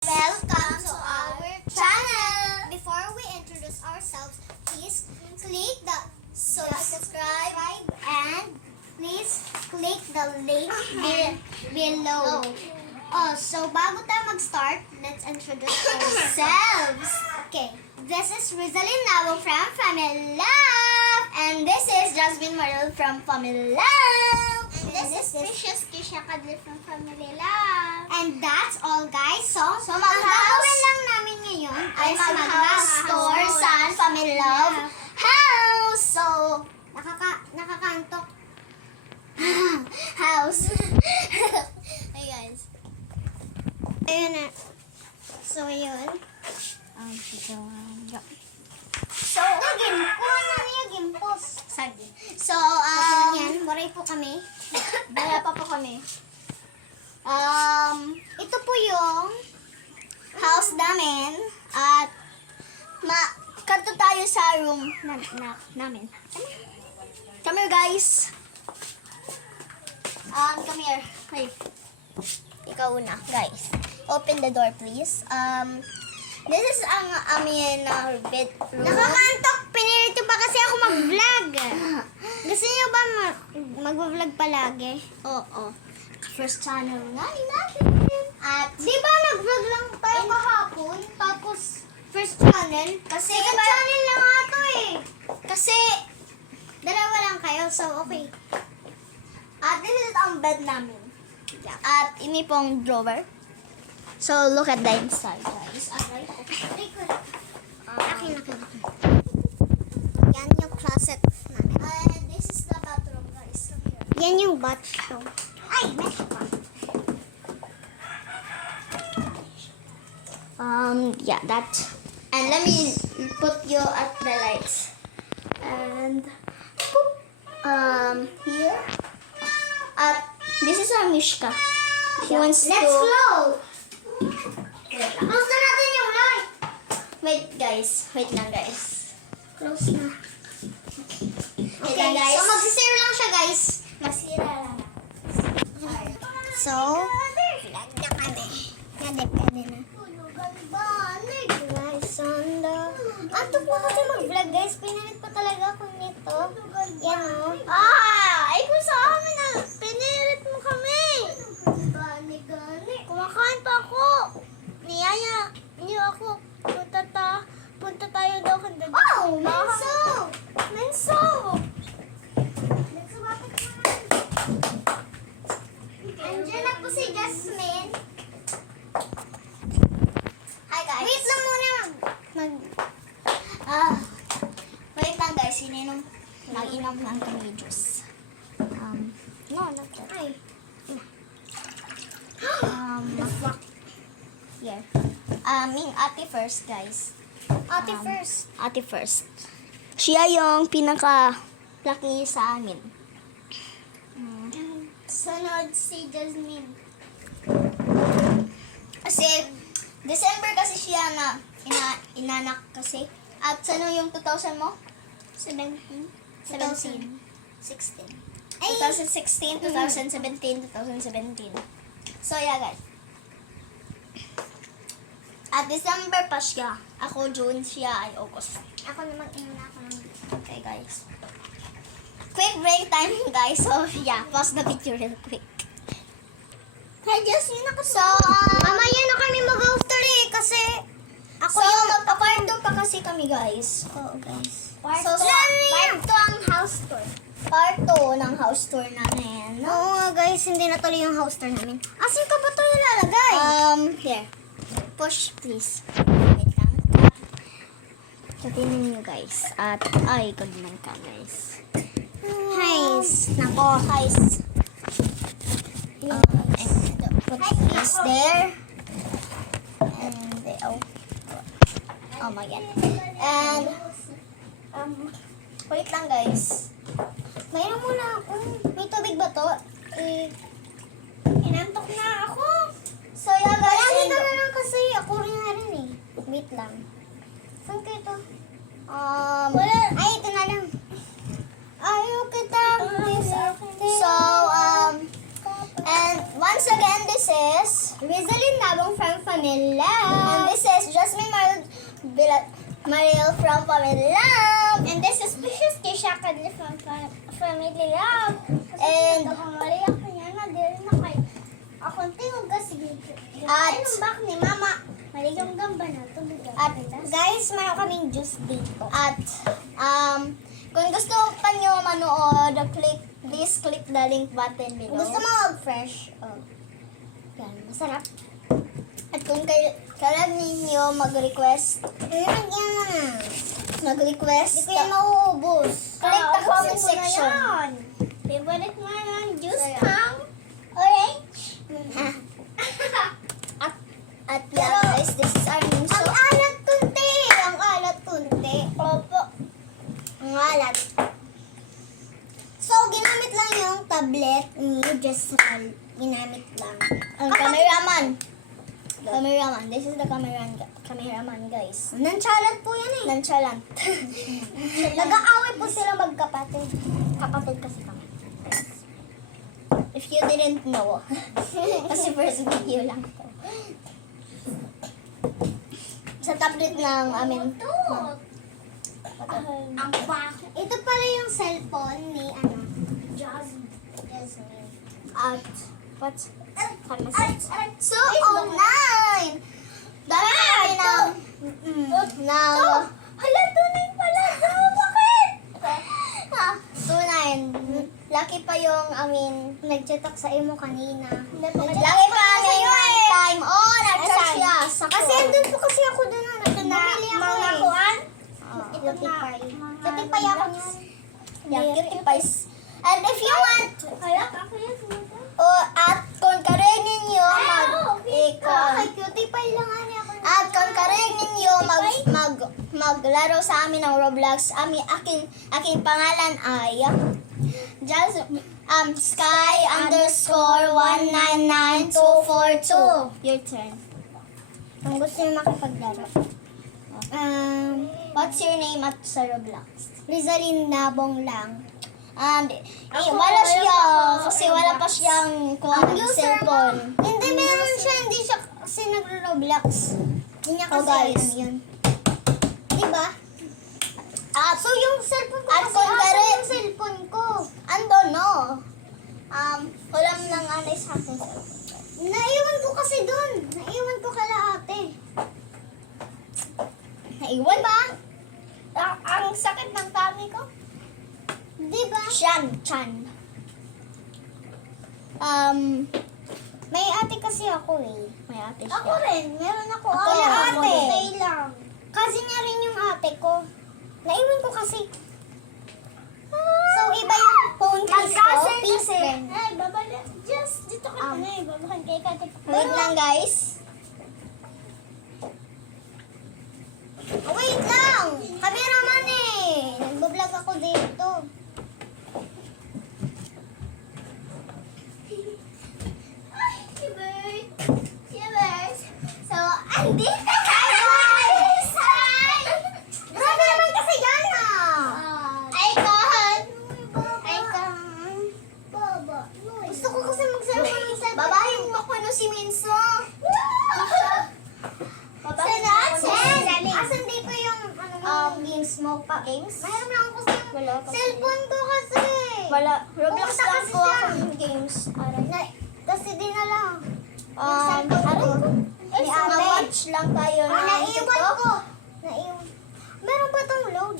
Welcome to our channel! Before we introduce ourselves, please click the subscribe and please click the link below. Oh, so bago tayo mag-start, let's introduce ourselves. Okay, this is Rizalyn Nabo from Family Love. And this is Jasmine Maril from Family Love. And this is Precious Kisha Kadli from Family Love. And that's all, guys. So ang gagawin lang namin ngayon ay mag-house tour sa Family Love house. So, nakakaantok. House. Hey, guys. Ayun na. So, yun. So, gimpos. Sagi. So, yan, moray po kami. Bala pa po kami. Ito po yung house namin. At, kanto tayo sa room namin. Come here, guys. Come here. Hey. Ikaw una, guys. Open the door, please. This is ang amin bedroom. Nakakantok! Pinilit ba kasi ako mag-vlog? Gusto niyo ba mag-vlog palagi? Oo. First channel nga natin. At di ba nag-vlog lang tayo kahapon? Tapos first channel? Kasi second channel lang ato eh. Kasi dalawa lang kayo, so okay. At this is ang bed namin. At ini pong drawer. So, look at the inside, guys. Akin. Yan yung closet namin. And this is the bathroom, guys. Yan yung bathroom. Ay, mesh pa. Yeah, that. And let me put you at the lights. And, here. At, this is our Mishka. She wants to... Let's flow! Close na natin yung light. Wait, guys. Wait lang, guys. Close na. Wait lang, guys. So, magsisira lang siya, guys. Masira lang. So, vlog na kami. Pwede na. Guys, antok na kasi mag-vlog, guys. Pinalit pa talaga ako nito. Yan, o. Ay, kung sa amin na. Pinalit mo kami. Kumakain pa ako. Niyaya niyo ako. Punta tayo daw kanda. Oh, Menso! Menso! Menso, bakit naman? Andiyan na po si Jasmine. Hi, guys. Wait lang muna. Wait lang, guys. Nag-inom lang kami juice. No, not that. Ay. Here. Yung ate first, guys. Ate first. Siya yung pinaka-laki sa amin. Sunod si Jasmine. Kasi, December kasi siya na inanak kasi. At sano yung 2000 mo? 17? 16. 2016, 2017, 2017. So, yeah, guys. At December pa siya. Ako, June, siya ay August. Ako naman, ina ako naman. Okay, guys. Quick break time, guys. So, yeah, pause the video real quick. Hi, Jasmine, ako. So, mamaya na kami mag-after eh, kasi ako yung magpa-part 2 pa kasi kami, guys. Oo, guys. Part 2 ang house tour. Part 2 ng house tour namin. Oo nga, guys. Hindi na tuloy yung house tour namin. Asin ka ba ito ilalagay? Here. Push, please. Wait lang. Tingnan nyo, guys. At, ay, good naman ka, guys. Heis. Nako, heis. And put this there. And, oh my God. And, wait lang, guys. Mayroon muna ako. May tubig ba to? Inantok na ako. So, yeah, guys. Kaya dito na lang kasi ako rin na rin eh. Wait lang. Saan kayo to? Wala. Ay, ito na lang. Ayaw kita. So, And once again, this is Rizalyn Nabong from Familab. And this is Jasmine Mariel from Familab. And this is Precious Kisha Kadli from Family Love. And Maria kanya na diri na kay akong tingog kasi At- anong bak ni Mama maligong gamba na tubig. At guys, meron kaming juice dito. At kung gusto pa nyo manood, please click the link button below. Gusto mo mag-fresh? Yan, masarap. At kung kailan ninyo mag-request, mag-request, Hindi ko yan mauubos. click the comment section. Favorite mo ng juice So, yan. tang orange. At yeah, guys, this is our new Ang soup. alat tunti. Ang alat tunti. Opo. Ang alat. So, ginamit lang yung tablet ni Jessel. Ginamit lang. Ang cameraman. Cameraman. This is the cameraman, guys. Nonchalant po yan eh. Nonchalant. Nag-aaway po sila magkapatid. Kapatid kasi kami. If you didn't know. Kasi first video lang to. Sa tablet ng amin. Ang bako. Ito pala yung cellphone ni Jasmine. At, what's, So, online! Dami kami ng, Hala, tunay pala. Bakit? tunay. Lucky pa yung amin. Nag-chetak sa imo kanina. Lucky pa kami yung time. Oh, nag-charge siya. Kasi andun po kasi ako doon. Bumili ako mga eh. kuan? Cutie-pie. Cutie-pie ako niyan. Yeah, cutie pies. And if you want, Hala, ako yan. at kung karin ninyo Cutie-pie lang ani ako. at kung karin ninyo maglaro sa amin ng Roblox, aking pangalan ay Sky_1992442. Your turn. Kung gusto niyo makipaglaro. What's your name at sa Roblox? Rizalyn Nabong lang. And wala siya kasi wala pa siyang cellphone. Hindi, meron siya. Hindi siya kasi nagro-Roblox. Hindi niya kasi guys. alam yun. Diba? At So, yung cellphone ko At kasi, kung karin- yung cellphone ko. ando no. Wala lang anay sa akin. Naiwan ko kasi dun. Naiwan ko kala ate. Naiwan ba? Ang sakit ng tummy ko. Diba? Chan. May ate kasi ako eh. May ate siya. Ako rin. Meron ako Ako ate. lang, ako din. Tay lang. Kasi niya rin yung ate ko. Naiwan ko kasi. So, iba yung phone case ko. Mag-cousin Peace kasi. friend. Ay, babala. Just, dito ka na eh. Babahan kay Kate. Wait lang guys. Wait lang! Cameraman eh! Nagbablog ako dito. Ay, Shivers! So, andito tayo guys! Grabe naman kasi yan Icon! Icon! Baba. Gusto ko kasi magsama ng cellphone. Babahin mo ko no si Minso. Babahin mo ko no. Asan dito yung Games mo pa. Games? Mayroon lang ako sa Wala pa. cellphone ko kasi. Wala. Roblox Pumunta lang kasi po siya. ako ng games. Aray. Kasi di na lang. Aray ko. Eh, Watch lang tayo ng Naiwan TikTok. ko. Naiwan. Meron ba tong load?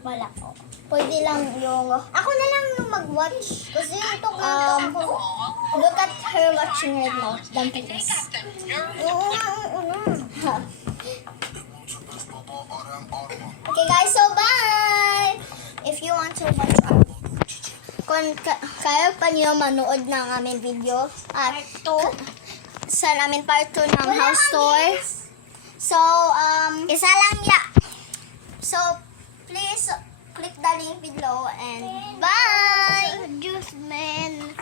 Wala ko. Pwede lang yung Ako na lang yung mag-watch. Kasi yung tok na tok ko. look at her watching right now. Don't please. Oo nga, oo nga. Okay guys, so bye! If you want to watch our kung kaya pa niyo manood ng aming video at sa namin part 2 ng house tour. So, isa lang ya. So, please click the link below and bye! Juice man.